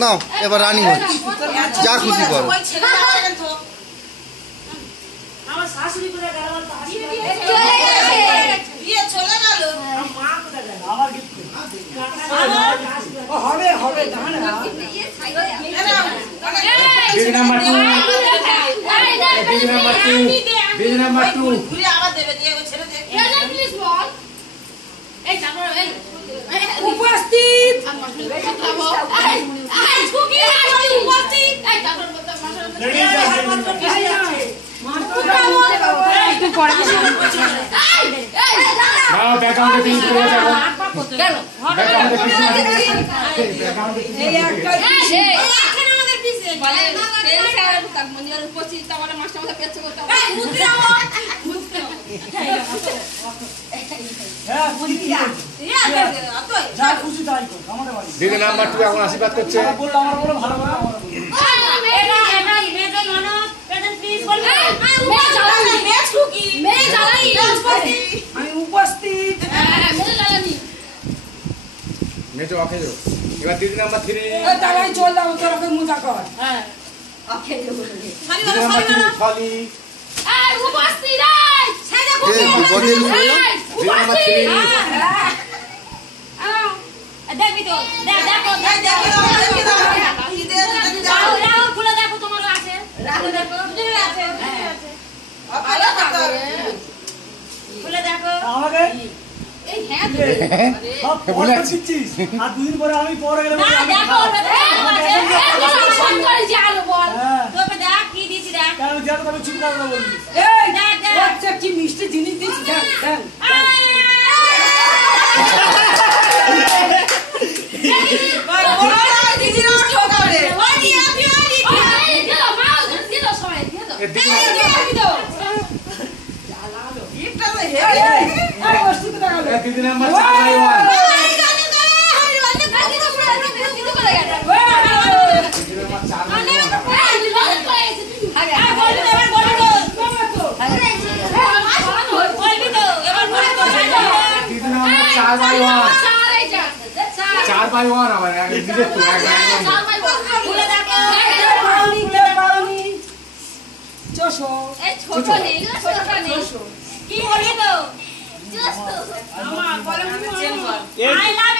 নাও এবার রানিং হচ্ছে, যা খুশি করো। আমার শাশুড়ি কোথায় গেল বলতো? চলে গেল। মা কোথায় গেল? আমার গিফট হবে হবে জানা না। Page number 2 page number 2 page number 2 ঘুরে আবার দেবে দিয়ে ছেড়ে দে। প্লিজ বল। এই তারপর এই উপস্থিত এই কুকি আসছে উপস্থিত। এই তারপর একটু পরে নাও ব্যাকগ্রাউন্ডে পিন করে যাও। গেল ব্যাকগ্রাউন্ডে পিন ব্যাকগ্রাউন্ডে এই একটা এই এখানে আমাদের পিছে বলে এই স্যার তার মন্দিরের উপস্থিত তাহলে মাস্টার আমাদের পেছে করতে হবে। এই মুদ্রা নাও মুদ্রা হ্যাঁ বুঝিয়া যা খুশি তাই কর আমাদের বাড়ি। দিদি নাম্বার 2 এখন আশীর্বাদ করছে। বললো আমার বলো ভালো করে আমার বলো। মেয়েদের মানো প্রেজেন্ট প্লিজ বলবে। মে জ্বালানি মেয়ে খুকি মে জ্বালানি আমি উপস্থিত। মে জ্বালানি মেজো অকেজো। এবার দিদি নাম্বার 3 এই তাই চল দাও তোর ওকে মুজা কর। হ্যাঁ ওকে দেবো দিদি নাম্বার 3 ফলি এই উপস্থিত এই ছেড়ে এই বিপদে হলো। দিদি নাম্বার 3 দেখবি তো দেখো রাও খুলে দেখো তোমার আছে রাখো দেখো দুজনের আছে খুলে দেখো আমাকে এই হ্যাঁ সব পরে দিচ্ছিস আর দুদিন পরে আমি পরে গেলে না দেখো ফোন করে যে আলো বল তোকে দেখ কি দিছি দেখ কেন যেন তবে চুপ করে বলবি। এই দেখ দেখ আচ্ছা কি মিষ্টি জিনিস দিচ্ছি দেখ দেখ দিদি নাম্বার 4 4/1 আবার নিজে তো একদম ছোট নেই কি বলি তো আমার বলে আই লাভ